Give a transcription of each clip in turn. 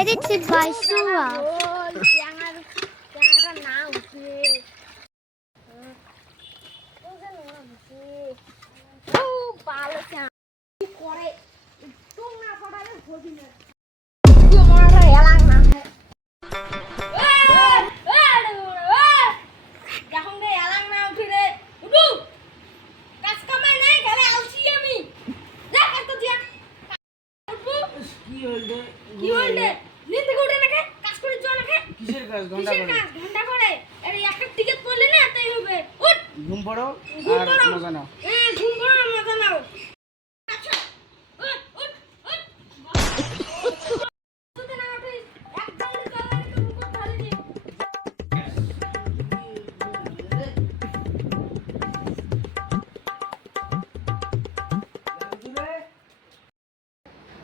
edited by Sura. ঘুম পড়ো আর মজা নাও।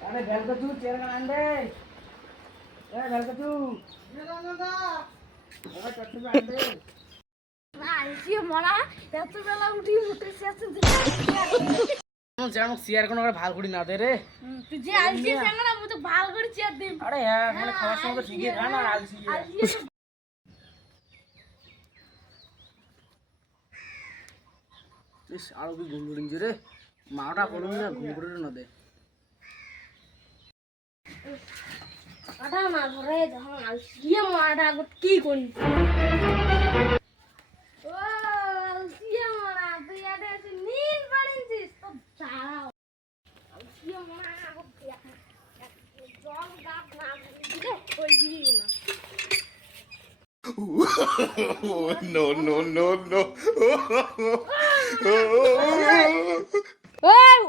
अरे बेलकतू चेयर का अंडे ए बेलकतू ये ना अरे कट्टू का अंडे আলসিয়ে মরা এত বেলা উঠি মুতে শেষ যেন চেয়ার কোনো ভাল করে না দে রে তুই যে আলসিয়ে চেঙ্গা না মুতে ভাল করে চেয়ার দে আরে হ্যাঁ মানে খাওয়ার সময় তো ঠিকই খা না আলসিয়ে ইস আর কি ঘুম ঘুরিং রে মাটা পড়ুন না ঘুম করে না দে আটা না ধরে যখন আলসিয়ে মরাটা কি করি No, no, no, no.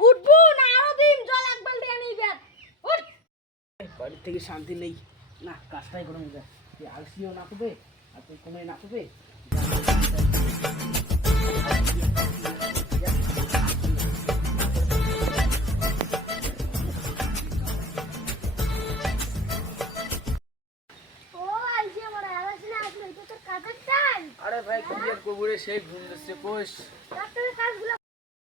উঠবো না আরো দিন জল এক বালতি আনি ব্যাগ উঠ বাড়ি থেকে শান্তি নেই না কাজটাই করে মজা তুই আলসিও না পাবে আর তুই কোনো না পাবে আরে ভাই কবি আর কবুরে সেই ঘুম দিচ্ছে কোষ ডাক্তারের কাজগুলো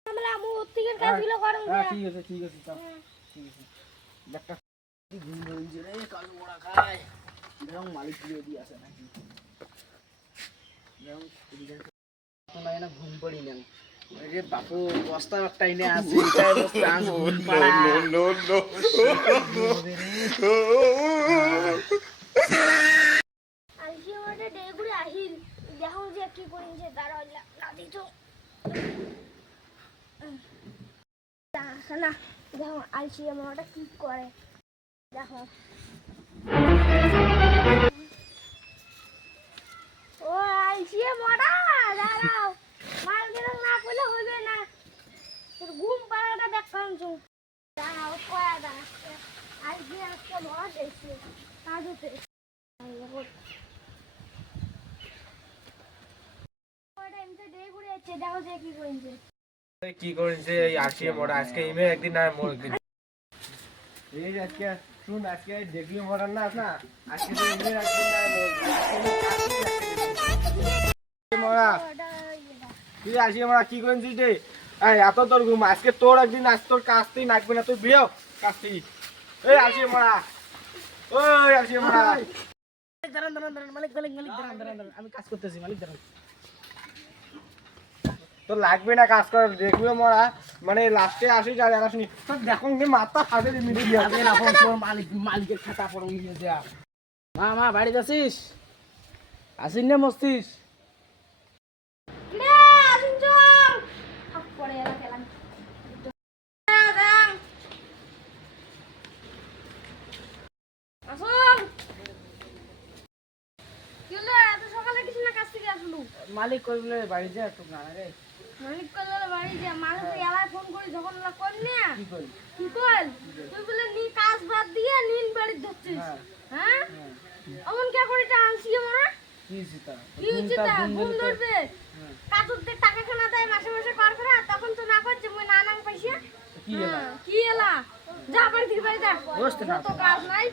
আমরা আমু ওতিকের কাজগুলো করব হ্যাঁ ঠিক আছে ঠিক আছে চল ঠিক আছে ডাক্তার কি ঘুম ধরেছে রে কাল মোড়া খায় দেখো মালিক দিয়ে দিয়ে আসে নাকি দেখো কুড়িটা তো না ঘুম পড়ি না আরে বাপু বস্তা একটা এনে আছে এটা বস্তা আজ ঘুম পাড়া No, no, আলসি আমাদের ডেগুড়ে আহিল দেখো যে কি করিছে তারা লাদি তো না দেখো আলসি আমারটা কি করে দেখো ও আলসি মরা দাঁড়াও মাল গেলে না পেলে হবে না তোর ঘুম পাড়াটা দেখ কাঞ্চু দাঁড়াও কয়া দাঁড়া আলসি আজকে মরা দেখছি কাজ হতে কি করেছে এই আসিয়ে মোড়া আজকে ইমে একদিন আর মোড় একদিন এই আজকে শুন আজকে দেখলি মোড়া না না আজকে তো ইমে একদিন আর মোড়া তুই আসিয়ে মোড়া কি করেছিস রে এই এত তোর ঘুম আজকে তোর একদিন আজ তোর কাজতেই নাকবে না তুই বিয়েও কাজতেই এই আসিয়ে মোড়া ওই আসিয়ে মোড়া দাঁড়ান দাঁড়ান দাঁড়ান মালিক মালিক মালিক দাঁড়ান দাঁড়ান দাঁড়ান আমি কাজ করতেছি মালিক দাঁড়ান তো লাগবে না কাজ কর দেখবে মরা মানে লাস্টে আসি যা আসনি তো দেখো নি মাথা ফাটে মিলে দিয়ে আসবে না তোর মালিক মালিকের খাতা পড়ে নিয়ে যা মা মা বাড়ি যাচ্ছিস আসিস না মস্তিস না আসুন চল হাত পড়ে এলা খেলাম আসুন কি হলো এত সকালে কিছু না কাজ থেকে আসলু মালিক কইলে বাড়ি যা একটু না রে মালিক কইলে বাড়ি যা মালিক এলা ফোন করে যখন না কল না কি কই কি কল তুই বলে নি কাজ বাদ দিয়ে নিন বাড়ি ধরছিস হ্যাঁ অমন কে করে টানছি আমরা কি জিতা কি জিতা ঘুম ধরবে কাজুতে টাকা খানা দেয় মাসে মাসে কর করে তখন তো না করছে মই না নাম পয়সা কি এলা কি এলা যা বাড়ি থেকে বাড়ি যা বসতে না তো কাজ নাই